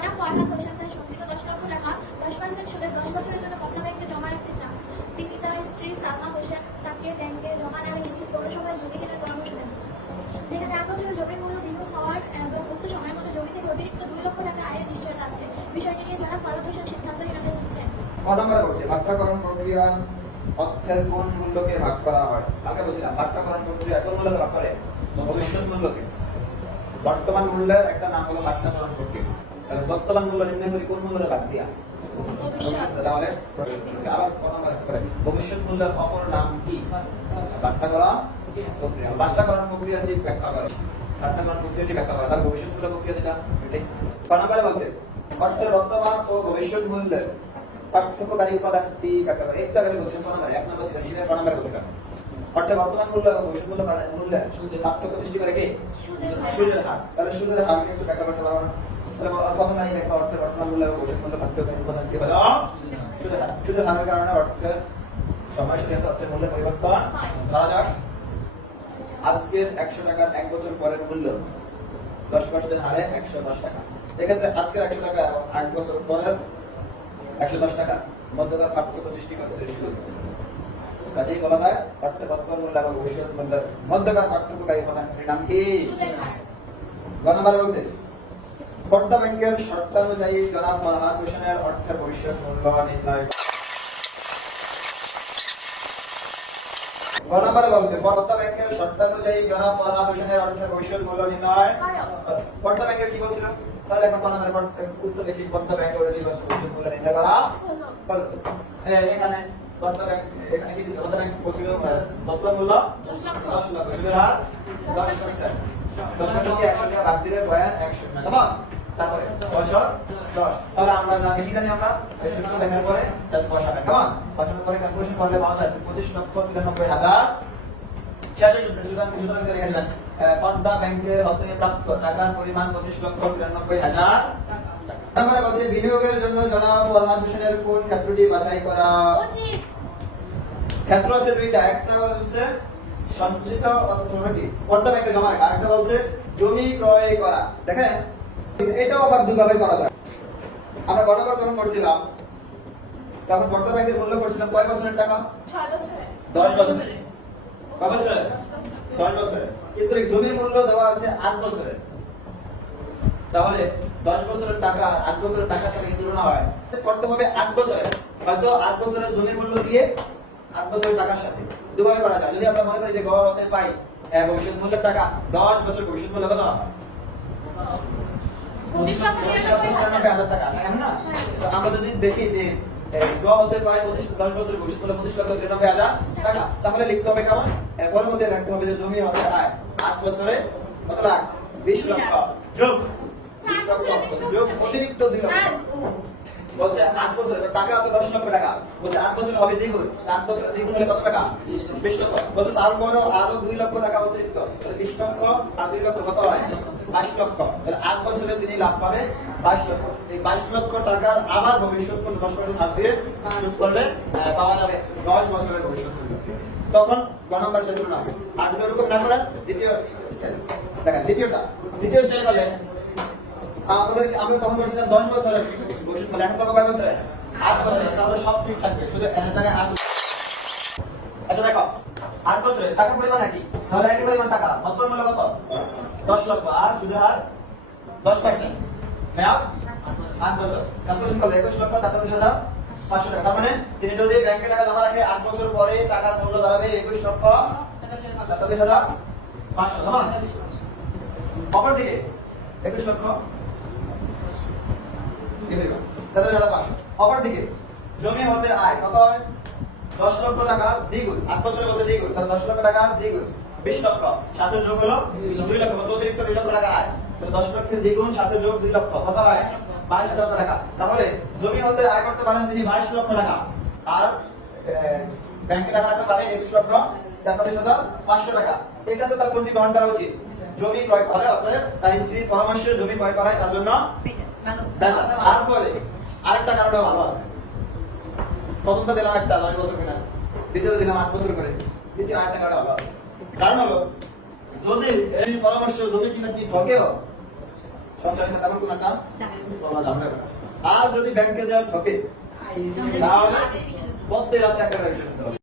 জনাব ফরহাদ হোসেন তার সঞ্চিত 10 লক্ষ টাকা 10% সুদে 10 বছরের জন্য পাবনা ব্যাংকে জমা রাখতে চান। তিনি তার স্ত্রী সালমা হোসেন তাকে ব্যাংকে জমা নেওয়ার নিজ পৌরসভায় জমি কেনার পরামর্শ দেন। যেখানে 8 বছরের জমির মূল্য দীর্ঘ হওয়ার এবং উক্ত সময়ের মধ্যে জমি থেকে অতিরিক্ত 2 লক্ষ টাকা আয়ের নিশ্চয়তা আছে। বিষয়টি নিয়ে জনাব ফরহাদ হোসেন সিদ্ধান্তহীনতা হচ্ছেন। আমরা বলছি ভাট্টাকরণ প্রক্রিয়া অর্থের কোন মূল্যকে ভাগ করা হয়? আগে বলছিলাম ভাট্টাকরণ প্রক্রিয়া কোন মূল্যকে ভাগ করে? ভবিষ্যৎ মূল্যকে। বর্তমান মূল্যের একটা নাম হলো ভাট্টাকরণ প্রক্রিয়া। তাহলে বর্তমান মূল্য নির্ণয় করি কোন মূল্যকে ভাগ দিয়া? তাহলে আবার কথা বলতে পারে ভবিষ্যৎ মূল্যের অপর নাম কি? ভাট্টাকরণ প্রক্রিয়া। ভাট্টাকরণ প্রক্রিয়া যে ব্যাখ্যা করে ভাট্টাকরণ প্রক্রিয়াটি ব্যাখ্যা করে তার ভবিষ্যৎ মূল্য প্রক্রিয়া যেটা এটাই পানাবারে বলছে অর্থের বর্তমান ও ভবিষ্যৎ মূল্যের পার্থক্যকারী উপাদানটি ব্যাখ্যা করে। একটু আগে বলছিলাম পানাবারে এক নম্বর ছিল শিবের পানাবারে বলছিলাম অর্থের বর্তমান মূল্য এবং ভবিষ্যৎ মূল্য মূল্যের পার্থক্য সৃষ্টি করে কে? সুদের হার। তাহলে সুদের হার কিন্তু ব্যাখ্যা করতে পারবো না। তাহলে কখন নাই দেখা অর্থের বর্তমান মূল্য এবং ভবিষ্যৎ মূল্য পার্থক্যকারী উপাদান কি বলে? সুদের হার। সুদের হারের কারণে অর্থের সময়ের সাথে অর্থের মূল্যে পরিবর্তন। ধরা যাক আজকের 100 টাকার 1 বছর পরের মূল্য 10% হারে 110 টাকা। এক্ষেত্রে আজকের 100 টাকা এবং 8 বছর পরের 110 টাকা মধ্যকার পার্থক্য সৃষ্টি করছে সুদ। কাজেই বলা হয় অর্থের বর্তমান মূল্য এবং ভবিষ্যৎ মূল্যের মধ্যকার পার্থক্যকারী উপাদানটির নাম কি? গণবার বলছে পদ্মা ব্যাংকের শর্তানুযায়ী জনাব ফরহাদ হোসেনের অর্থের ভবিষ্যৎ মূল্য নির্ণয়। গণবার বলছে পদ্মা ব্যাংকের শর্তানুযায়ী জনাব ফরহাদ হোসেনের অর্থের ভবিষ্যৎ মূল্য নির্ণয়। পদ্মা ব্যাংকের কি বলছিল? তাহলে এখন গণবার উত্তর দেখি পদ্মা ব্যাংকের ভবিষ্যৎ মূল্য নির্ণয় করা হলো। এখানে পদ্মা ব্যাংক এখানে কি দিছে? পদ্মা ব্যাংক বলছিল বর্তমান মূল্য 10 লক্ষ সুদের হার 10%। 10% কে 100 দিয়ে ভাগ দিলে বয়ান 100 না কেমন? তারপরে 10 10 তাহলে আমরা জানি কি জানি আমরা এই সূত্র দেখার পরে তার বসাবে কেমন? বসানোর পরে ক্যালকুলেশন করলে পাওয়া যায় 25,93,000। শেষে সুতরাং লিখে দিলাম পদ্মা ব্যাংকে হতে প্রাপ্ত টাকার পরিমাণ 25,93,000 টাকা। আমরা বলছি বিনিয়োগের জন্য জনাব ফরহাদ হোসেনের কোন ক্ষেত্রটি বাছাই করা উচিত? ক্ষেত্র আছে দুইটা, একটা হচ্ছে সঞ্চিত অর্থনীতি পদ্মা ব্যাংকে জমা রাখা, আরেকটা বলছে জমি ক্রয় করা। দেখেন এটাও আবার দুইভাবে করা যায়। আমরা গণনা যখন করছিলাম তখন পদ্মা ব্যাংকের মূল্য করছিলাম কয় বছরের টাকা? 6 বছরে 10 বছরে। কয় বছরে? 10 বছরে। কিন্তু এই জমির মূল্য দেওয়া আছে 8 বছরে। তাহলে 10 বছরের টাকা 8 বছরের টাকার সাথে তুলনা হয় করতে হবে 8 বছরে। হয়তো 8 বছরের জমির মূল্য দিয়ে 8 বছরের টাকার সাথে দুভাবে করা যায়। যদি আমরা মনে করি যে গড় হতে পাই ভবিষ্যৎ মূল্যের টাকা 10 বছর ভবিষ্যৎ মূল্য কত? 25,93,000 টাকা। এমন না? তো আমরা যদি দেখি যে গড় হতে পাই 10 বছর ভবিষ্যৎ মূল্য 25,93,000 টাকা, তাহলে লিখতে হবে কেমন? পরবর্তী লিখতে হবে যে জমি হবে 8 বছরে কত লাখ? 20 লক্ষ যোগ 20 লক্ষ যোগ অতিরিক্ত 2 লক্ষ। বলছে 8 বছরে টাকা আছে 10 লক্ষ টাকা, বলছে 8 বছরে হবে দ্বিগুণ। 8 বছরে দ্বিগুণ হলে কত টাকা? 20 লক্ষ। বলছে তারপরেও আরো 2 লক্ষ টাকা অতিরিক্ত, তাহলে 20 লক্ষ আর 2 লক্ষ কত হয়? 22 লক্ষ। তাহলে 8 বছরে তিনি লাভ পাবে 22 লক্ষ। এই 22 লক্ষ টাকার আবার ভবিষ্যৎ মূল্য 10% হার দিয়ে যোগ করলে পাওয়া যাবে 10 বছরের ভবিষ্যৎ মূল্য। তখন গণনার সাথে তুলনা হবে। আর যদি এরকম না করেন দ্বিতীয় দেখেন দ্বিতীয় স্টেজে গেলে আমরা তখন বলছিলাম 10 বছরের ভবিষ্যৎ মূল্য, এখন কত কয় বছরে? 8 বছরে। তাহলে সব ঠিক থাকবে, শুধু এর জায়গায় 8। আচ্ছা দেখো 8 বছরে টাকা পরিমাণ কি? তাহলে একই পরিমাণ টাকা, বর্তমান মূল্য কত? 10 লক্ষ আর সুদের হার 10%। মেয়াদ 8 বছর। ক্যালকুলেশন করলে 21 লক্ষ 43,500 টাকা। তার মানে তিনি যদি ব্যাংকে টাকা জমা রাখে 8 বছর পরে টাকার মূল্য দাঁড়াবে 21 লক্ষ 43,500। কেমন? অপরদিকে 21 লক্ষ 43,500। অপরদিকে জমি হতে আয় কত হয়? 10 লক্ষ টাকা দ্বিগুণ। 8 বছরে বলছে দ্বিগুণ, তাহলে 10 লক্ষ টাকা দ্বিগুণ 20 লক্ষ, সাথে যোগ হলো 2 লক্ষ, বলছে অতিরিক্ত 2 লক্ষ টাকা আয়। তাহলে 10 লক্ষের দ্বিগুণ সাথে যোগ 2 লক্ষ কত হয়? 22 লক্ষ টাকা। তাহলে জমি হতে আয় করতে পারেন তিনি 22 লক্ষ টাকা, আর ব্যাংকে টাকা রাখতে পারে 21 লক্ষ 43,500 টাকা। এখানে তার কোনটি গ্রহণ করা উচিত? জমি ক্রয় করে, অর্থাৎ তার স্ত্রীর পরামর্শে জমি ক্রয় করায় তার জন্য তারপরে আরেকটা কারণে ভালো আছে। প্রথমটা দিলাম একটা 10 বছর কিনা, দ্বিতীয়টা দিলাম 8 বছর করে, দ্বিতীয় আরেকটা কারণে ভালো আছে। কারণ হলো যদি এই পরামর্শ জমি কিনা কি ঠকেও সংসারে তারপর কোন একটা কোনো ঝামেলা হবে না। আর যদি ব্যাংকে যাওয়া ঠকে তাহলে প্রত্যেক রাতে একটা রেভিশন দিতে হবে।